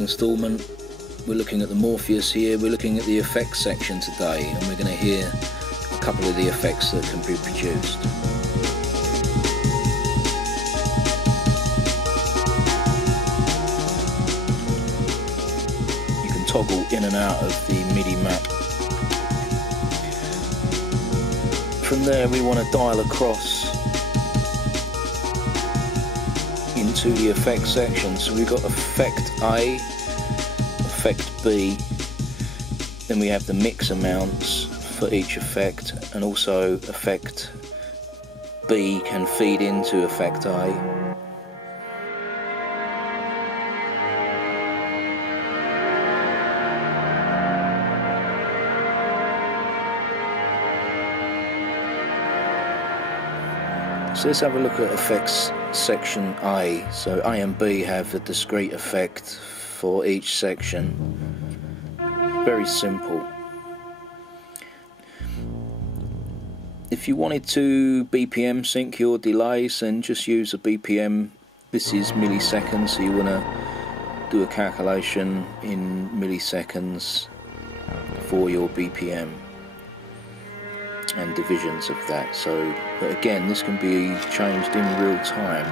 instalment. We're looking at the Morpheus here. We're looking at the effects section today, and we're going to hear a couple of the effects that can be produced. You can toggle in and out of the MIDI map. From there we want to dial across into the effects section. So we've got effect A, effect B, then we have the mix amounts for each effect, and also effect B can feed into effect A. So let's have a look at effects section A. So A and B have a discrete effect for each section. Very simple. If you wanted to BPM sync your delays, then just use a BPM. This is milliseconds, so you want to do a calculation in milliseconds for your BPM and divisions of that. So, but again, this can be changed in real time,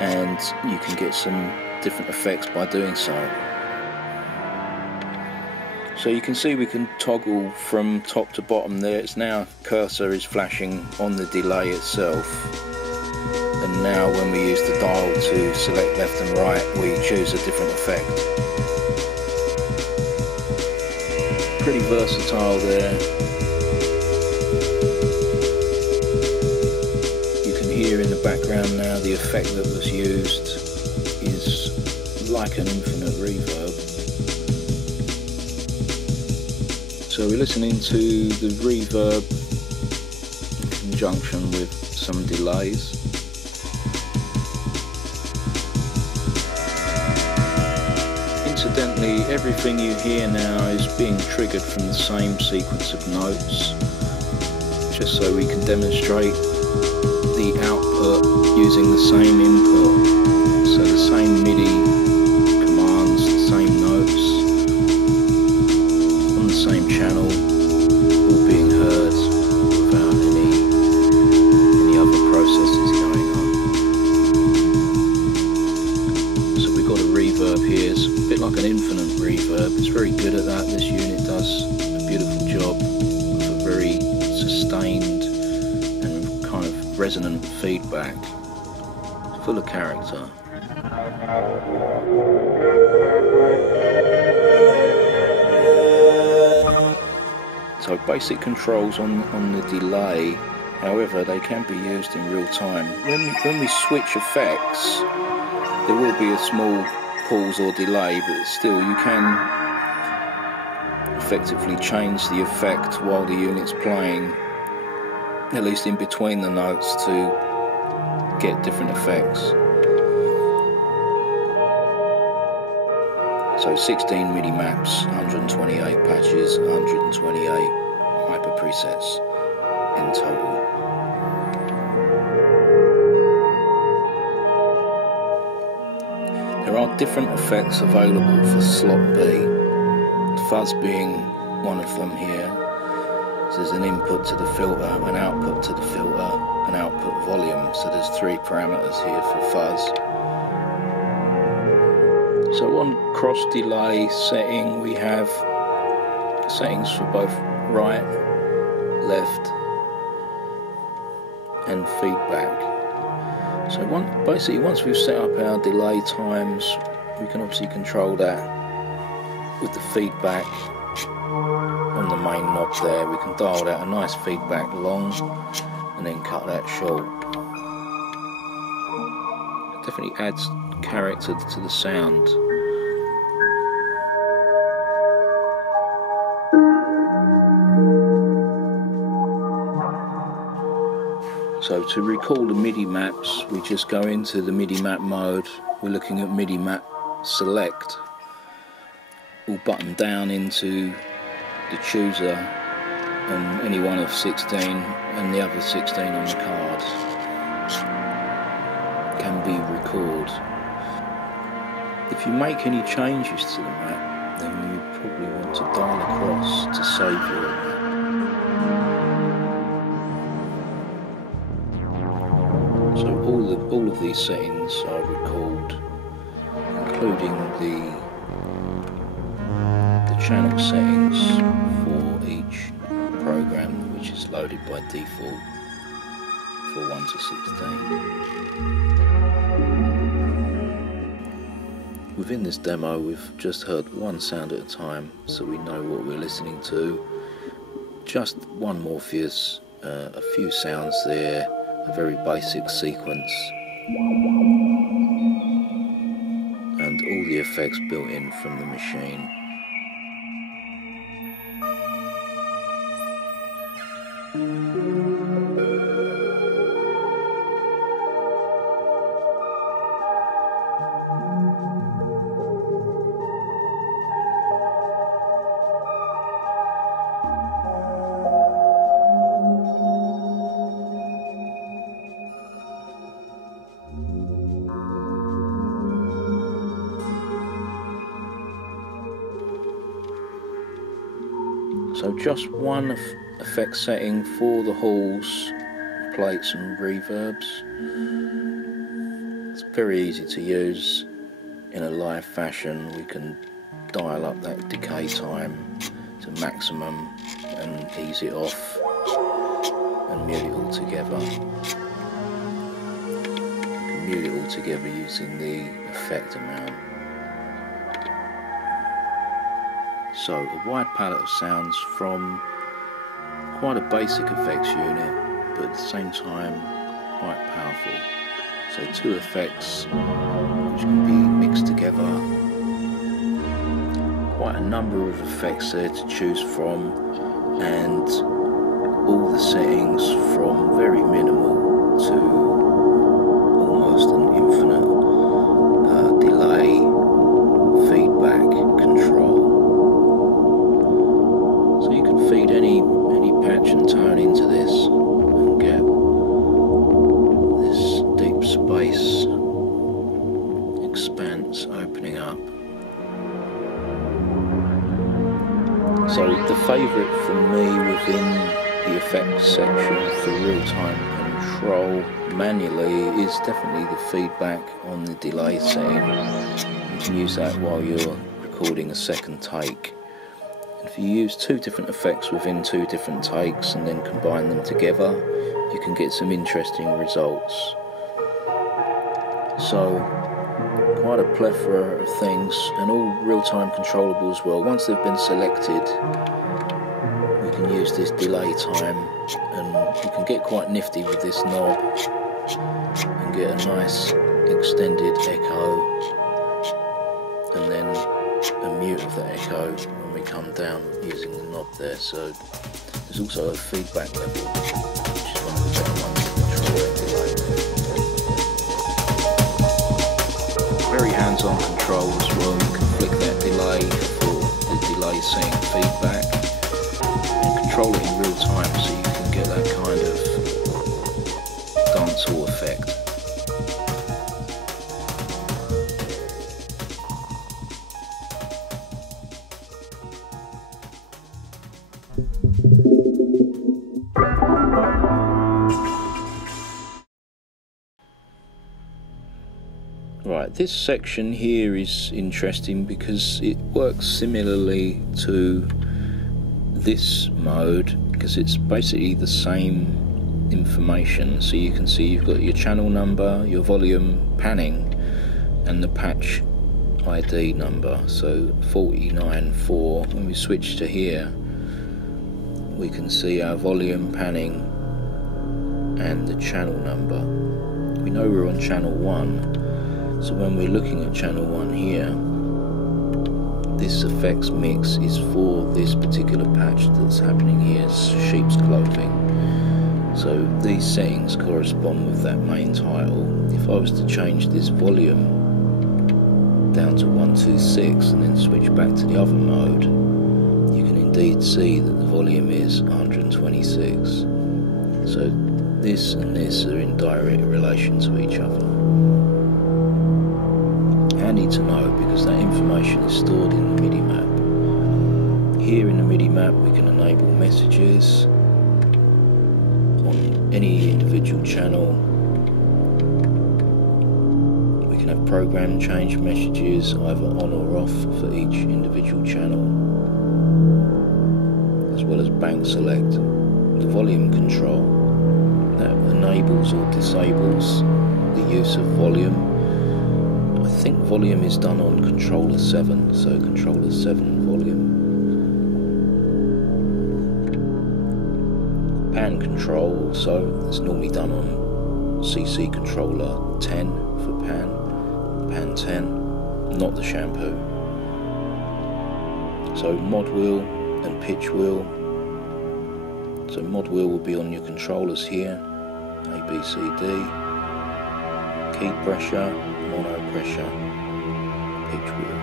and you can get some different effects by doing so. So you can see we can toggle from top to bottom there. It's now cursor is flashing on the delay itself, and now when we use the dial to select left and right, we choose a different effect. Pretty versatile there. You can hear in the background now the effect that was used is like an infinite reverb. So we're listening to the reverb in conjunction with some delays. Incidentally, everything you hear now is being triggered from the same sequence of notes, just so we can demonstrate the output using the same input. So the same MIDI commands, the same notes, on the same channel, all being heard without any other processes going on. So we've got a reverb here. It's a bit like an infinite reverb. It's very good at that. This unit does a beautiful job of a very sustained and kind of resonant feedback, full of character. So basic controls on the delay, however, they can be used in real time. When we switch effects, there will be a small pause or delay, but still you can effectively change the effect while the unit's playing, at least in between the notes, to get different effects. So 16 MIDI maps, 128 patches, 128 hyper presets in total. There are different effects available for slot B, fuzz being one of them here. So there's an input to the filter, an output to the filter, an output volume. So there's 3 parameters here for fuzz. So on cross delay setting, we have settings for both right, left and feedback. So basically once we've set up our delay times, we can obviously control that with the feedback on the main knob there. We can dial out a nice feedback long and then cut that short. It definitely adds character to the sound. So to recall the MIDI maps, we just go into the Midi Map Mode. We're looking at Midi Map Select. We'll button down into the chooser and any one of 16 and the other 16 on the card can be recalled. If you make any changes to the map, then you probably want to dial across to save your map. So all of these settings are recalled, including the channel settings for each program, which is loaded by default for 1 to 16. Within this demo, we've just heard one sound at a time, so we know what we're listening to. Just one Morpheus, a few sounds there, a very basic sequence, and all the effects built in from the machine. So just one effect setting for the halls, plates and reverbs. It's very easy to use in a live fashion. We can dial up that decay time to maximum and ease it off and mute it all together. You can mute it all together using the effect amount. So a wide palette of sounds from quite a basic effects unit, but at the same time quite powerful. So two effects which can be mixed together. Quite a number of effects there to choose from, and all the settings from very minimal to almost an infinite delay, feedback, control. So you can feed any patch and tone into this and get this deep space expanse opening up. So the favourite for me within the effects section for real-time control manually is definitely the feedback on the delay setting. You can use that while you're recording a second take. If you use two different effects within two different takes and then combine them together, you can get some interesting results. So, quite a plethora of things, and all real-time controllable as well. Once they've been selected, we can use this delay time, and you can get quite nifty with this knob and get a nice extended echo, and then a mute of the echo when we come down using the knob there. So there's also a feedback level, which is one of the better ones to control that delay. Very hands-on control as well. You can flick that delay for the delay setting feedback and control it in real time, so you can get that kind of dancehall effect. Right, this section here is interesting because it works similarly to this mode, because it's basically the same information. So you can see you've got your channel number, your volume panning, and the patch ID number. So 49.4. When we switch to here, we can see our volume panning and the channel number. We know we're on channel 1. So when we're looking at channel 1 here, this effects mix is for this particular patch that's happening here, sheep's clothing. So these settings correspond with that main title. If I was to change this volume down to 126 and then switch back to the other mode, you can indeed see that the volume is 126. So this and this are in direct relation to each other. handy to know because that information is stored in the MIDI map. Here in the MIDI map we can enable messages on any individual channel. We can have program change messages either on or off for each individual channel, as well as bank select, the volume control that enables or disables the use of volume. I think volume is done on controller 7, so controller 7 volume. Pan control also, it's normally done on CC controller 10 for pan, pan 10, not the shampoo. So mod wheel and pitch wheel. So mod wheel will be on your controllers here, A, B, C, D, key pressure, mono pressure, pitch wheel.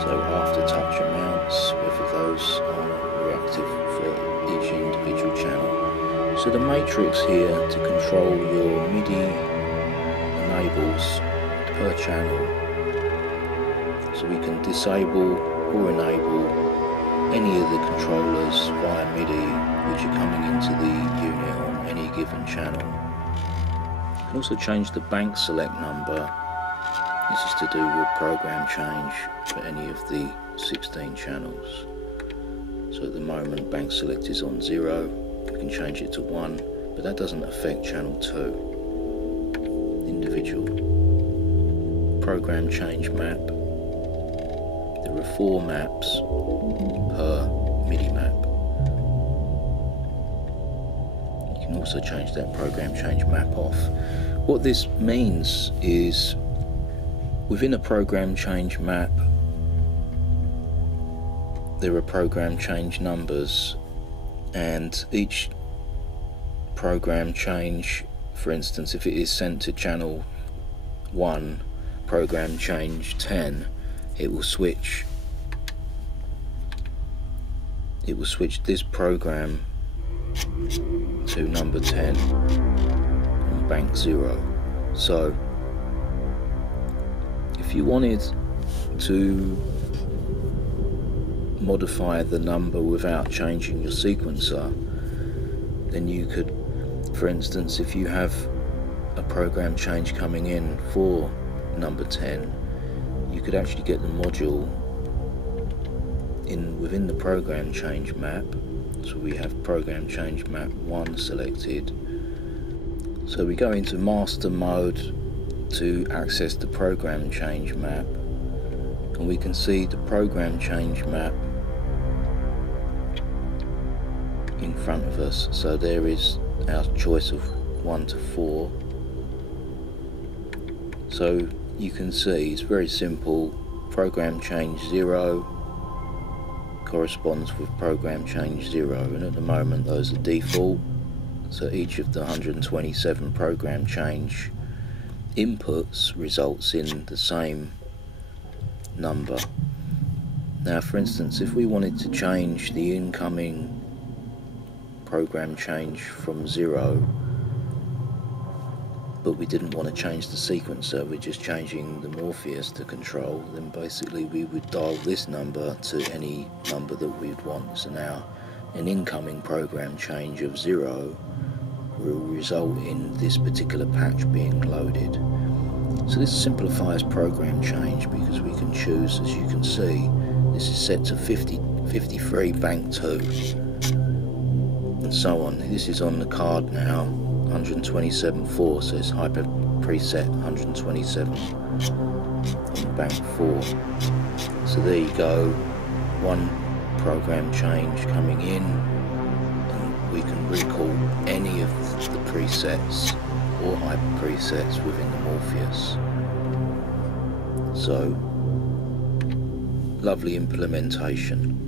So after touch amounts, whether those are reactive for each individual channel. So the matrix here to control your MIDI enables per channel. So we can disable or enable any of the controllers via MIDI which are coming into the unit on any given channel. You can also change the bank select number. This is to do with program change for any of the 16 channels. So at the moment bank select is on 0, we can change it to 1, but that doesn't affect channel 2. Individual program change map. There are 4 maps per MIDI map. You can also change that program change map off. What this means is within a program change map there are program change numbers, and each program change, for instance if it is sent to channel 1, program change 10, it will switch this program to number 10 on bank 0. So if you wanted to modify the number without changing your sequencer, then you could, for instance, if you have a program change coming in for number 10, you could actually get the module within the program change map. So we have program change map 1 selected. So we go into master mode to access the program change map, and we can see the program change map in front of us. So there is our choice of 1 to 4. So you can see it's very simple. Program change 0 corresponds with program change 0, and at the moment those are default. So each of the 127 program change inputs results in the same number. Now for instance, if we wanted to change the incoming program change from 0, but we didn't want to change the sequencer, we're just changing the Morpheus to control, then basically we would dial this number to any number that we'd want. So now an incoming program change of 0 will result in this particular patch being loaded. So this simplifies program change because we can choose, as you can see, this is set to 53 bank 2 and so on. This is on the card now, 127.4, so it's hyper preset 127 on bank 4. So there you go, one program change coming in, and we can recall any of the presets or hyper presets within the Morpheus. So lovely implementation.